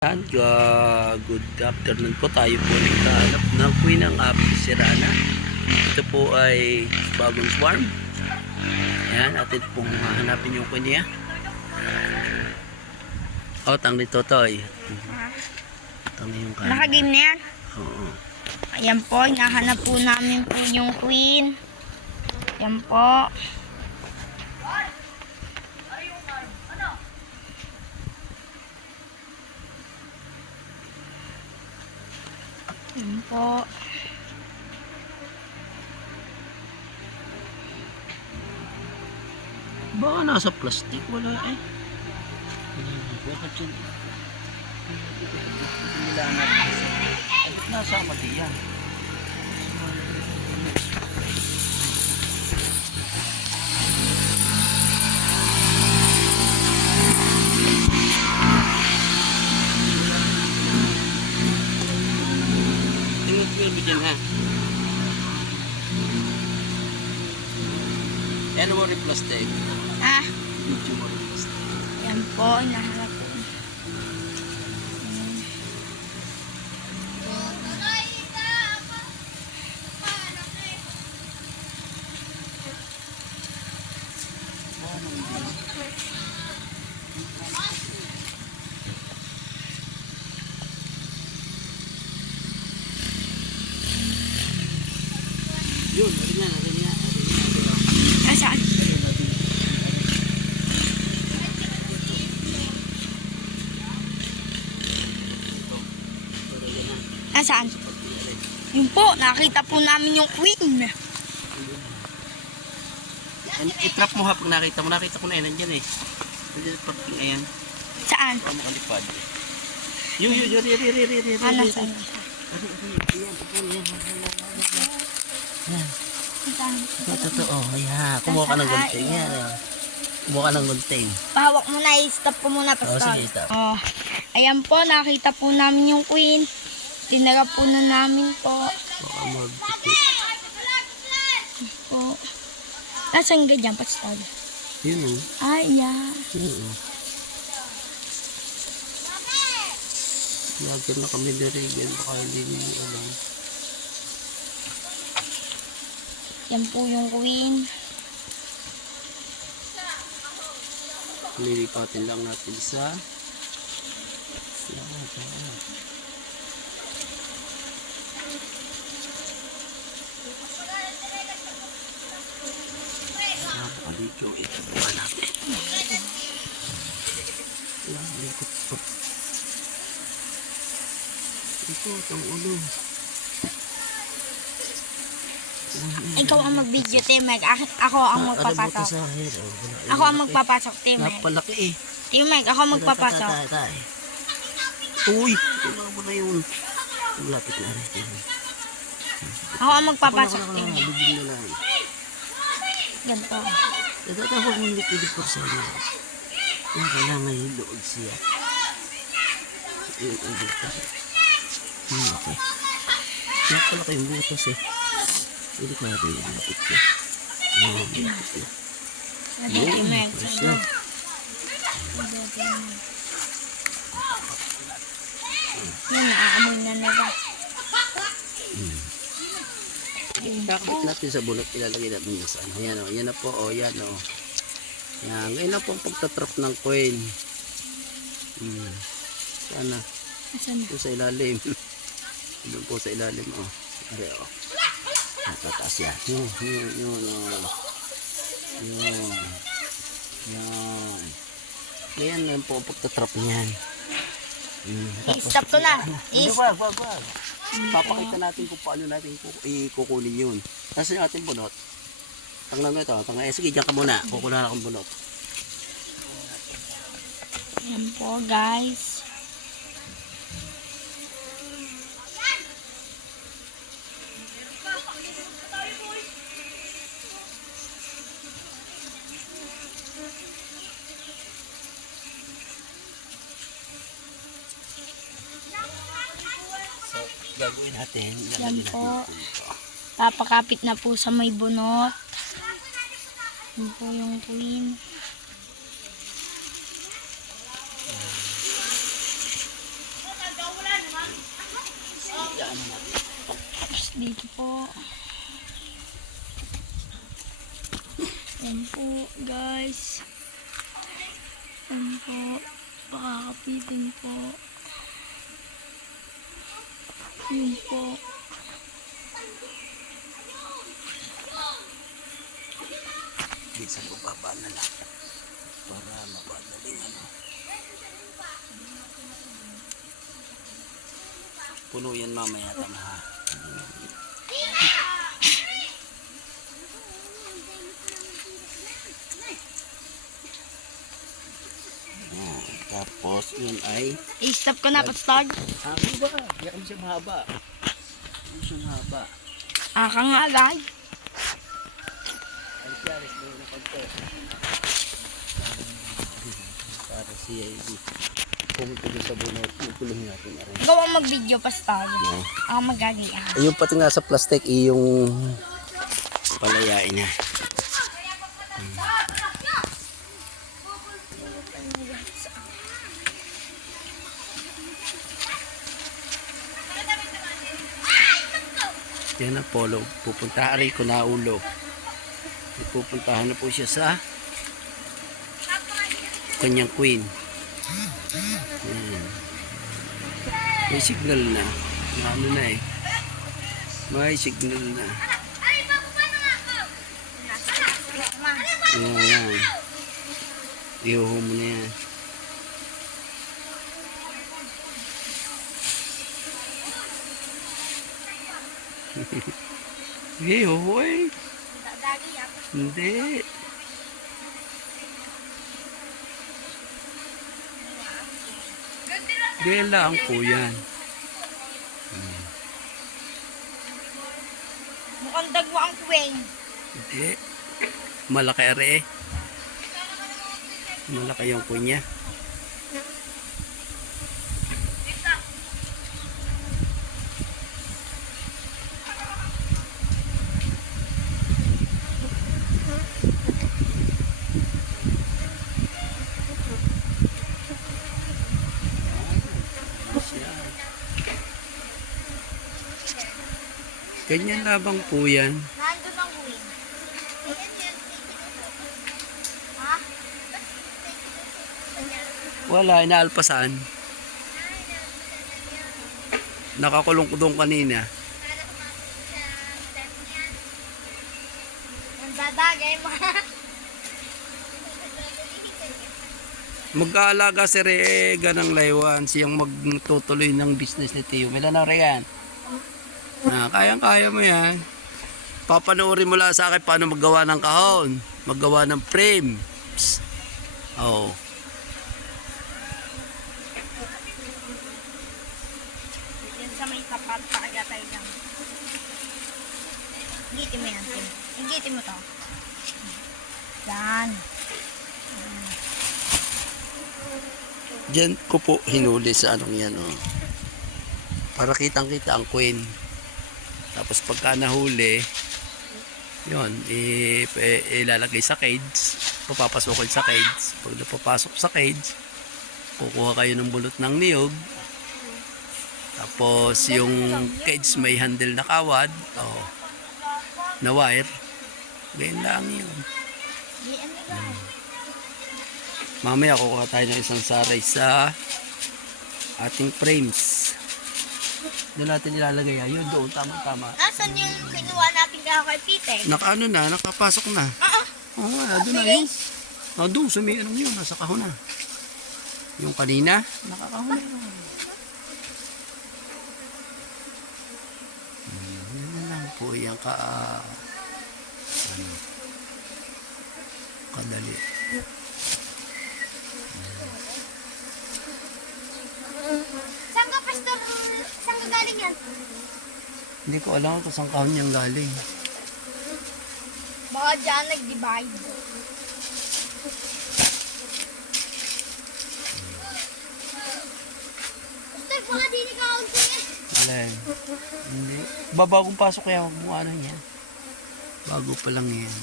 Yan, ga- good afternoon po. Tayo po nagkahanap ng Queen ng Apis Serrana. Ito po ay bagong swarm. Yan, atin pong hahanapin yung Queen niya. Oh, tang nito toy. Tang yung kanan. Nakagame na yan. Oo. Ayan po, hinahanap po namin po yung queen. Ayan po. Ayan po. Baka nasa plastic, wala eh. Bakit yun? Ay, ba't nasama di yan? Ha. Ano mo rin plastic? Ah, Video mo rin plastic. ayan po, hinahanap po. Yun, narin nga, narin nga. narin nga. Nasaan? Nasaan? Yun po, nakita po namin yung queen. I-trap mo ha pag nakita mo. Nakita ko na yan, nandyan eh. Nandyan sa parking, ayan. Saan? Para makalipad. Yun, yun, yun, yun, yun, yun, yun, yun, yun. ayan, ayan, ayan, ayan, ayan. Yan, Nasaan? ito, oh, ayan. Kumuha ka ng gunting, yan, oh. Kumuha ka ng gunting. Pahawak mo na, i-stop ko muna Oh, pastor. sige, stop. Oh, ayan po, nakita po namin yung queen. Na namin po. Baka mag-tip. po. Nasaan ka dyan, pastor? Yun, oh. Ay, yeah. Yun, oh. Lagi na kami narigan, baka hindi niyo alam. Yan po yung queen. Lilipatin lang natin sa Napakadito ito ba natin? Lang, likot po. Ito, itong ulo. Ikaw ang mag-video, Timek. Ako, ako ang Ah, ano magpapasok. Oh, wala. Ako ang magpapasok, Timek. Napalaki eh. Timek, ako ang magpapasok. Uy! Wala mo na yun. Lapit na rin. Ako ang magpapasok, Timek. wala. Na lang. Yan po. Hindi sa inyo. Yung kailangan yung loob siya. Yung butas. Hmm, okay. Yung pala kayong butas eh. Pwede ko natin yung lapit ko. Yung lapit ko. Timek. Ayos na. Yan, naaamoy na nila. Kakabit natin sa bunot, ilalagay natin sa ano. Yan o, yan na po, o, yan o. Yan, ngayon na po ang pagtatrap ng coin. Hmm. Sana, Nasaan na? sa ilalim. Doon po sa ilalim, o. Ari, o. Natataas yan. Yun, yun, yun, o. Yun. Yan. Ganyan na po ang pagtatrap niyan. Hmm. I-stop ko na. Is wag, wag, wag. Papakita natin kung paano natin ku- ikukunin yun. Tapos yung ating bunot. Tangnan mo ito. Tangnan. Eh, sige, dyan ka muna. Kukunan akong bunot. Yan po, guys. Gagawin natin. Yan po. Papakapit na po sa may bunot. Yan po yung tuwin. Tapos dito po. Yan po guys. Yan po. Pakakapitin po. Yun po. Di sa baba na lang. Para mapadaling ano. Puno yan mamaya tama ha. Tapos yun ay I-stop ko na, Patstag. Haba ba? Diyan kami siya mahaba. Hindi siya mahaba. Aka nga, guys. Alis ka, alis mo na pagko. Para siya hindi pumunta doon sa bunot. Pupuluhin natin na rin. Ikaw ang mag-video, Patstag. Ako magagaya. Yung pati nga sa plastic, yung palayain niya. Yan ang polo. Pupunta rin ko na ulo. Pupuntahan na po siya sa kanyang queen. Yan. May signal na. Ano na eh. May signal na. Yan. Iuho mo na yan. Hey, hoy. Hindi. Ganyan lang po yan. Mukhang dagwa ang queen. Hindi. Malaki are eh. Malaki yung kunya. Ganyan labang po yan. Nandun ang. Ha? Wala, inaalpasan. Nakakulong ko doon kanina. Mo. Mag-aalaga si Reega ng laywan. Siyang magtutuloy ng business ni Tio. May na Regan? Ah, kayang-kaya mo yan. Papanoorin mo lang sa akin paano maggawa ng kahon. Maggawa ng frame. Psst. Oh. Yan sa may tapat, pakagatay lang. Gitin mo yan, Tim. Mo to. Yan. Diyan ko po hinuli sa anong yan. Oh. Para kitang-kita ang queen. Tapos pagka nahuli, yun, ilalagay sa cage. Papapasokin sa cage. Pag napapasok sa cage, kukuha kayo ng bulot ng niyog. Tapos yung cage may handle na kawad. Oh, na wire. Ganyan lang yun. Mamaya kukuha tayo ng isang saray sa ating frames. Doon natin ilalagay yan. Yun doon, tama-tama. Nasaan yung kinuha natin kaya kay? Naka ano na, nakapasok na. Oo. Oo, oh, doon na yun. Oh, doon, sumi, anong yun, nasa kahon na. Yung kanina, nakakahon na. Yun na lang po yung ka... ano, kadali. Saan ka, Pastor? Saan ka galing yan? Hindi ko alam kung saan kahon niyang galing. Baka dyan nag-divide. Pastor, baka di ni kaunti yan. Alay. Hindi. Babagong pasok kaya huwag mo ano yan. Bago pa lang yan.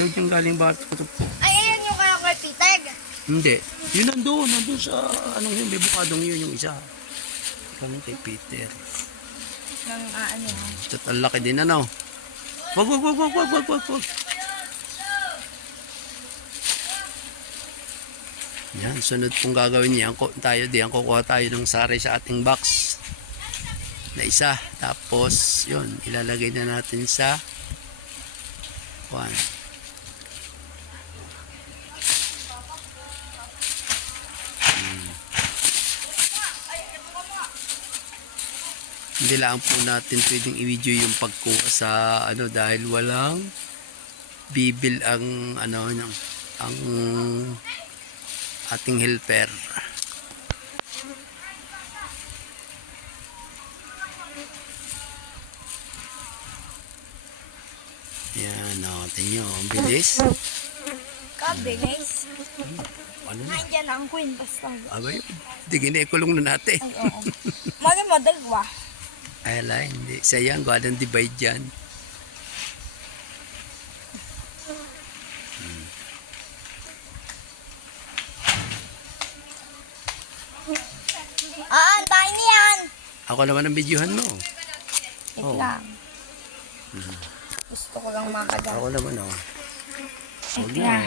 Daw yung galing bakit ko. Ay, ayan yung kaya kay. Hindi. Yun nandun. Nandun sa anong yun. May bukadong yun yung isa. Kami kay Peter. Ng ah, ano. Ito ang laki din ano. Wag, wag, wag, wag, wag, wag, wag, wag. Yan, sunod pong gagawin niya. Tayo diyan kukuha tayo ng sari sa ating box na isa. Tapos, yun, ilalagay na natin sa one. Hindi lang po natin pwedeng i-video yung pagkuha sa ano dahil walang bibil ang ano ng ang ating helper. Yan, o, tingnan nyo, ang bilis. Kabilis. Ano na? Nandiyan ang queen basta. Abay, tigin na ikulong na natin. Ay, oo. Mali mo, dalawa. Ay, ala, hindi. Sayang, ng divide dyan. Ah, tayo niyan. Ako naman ang videohan mo. Wait Oo. lang. Gusto ko lang makagat. Ako naman, oh. Wait lang.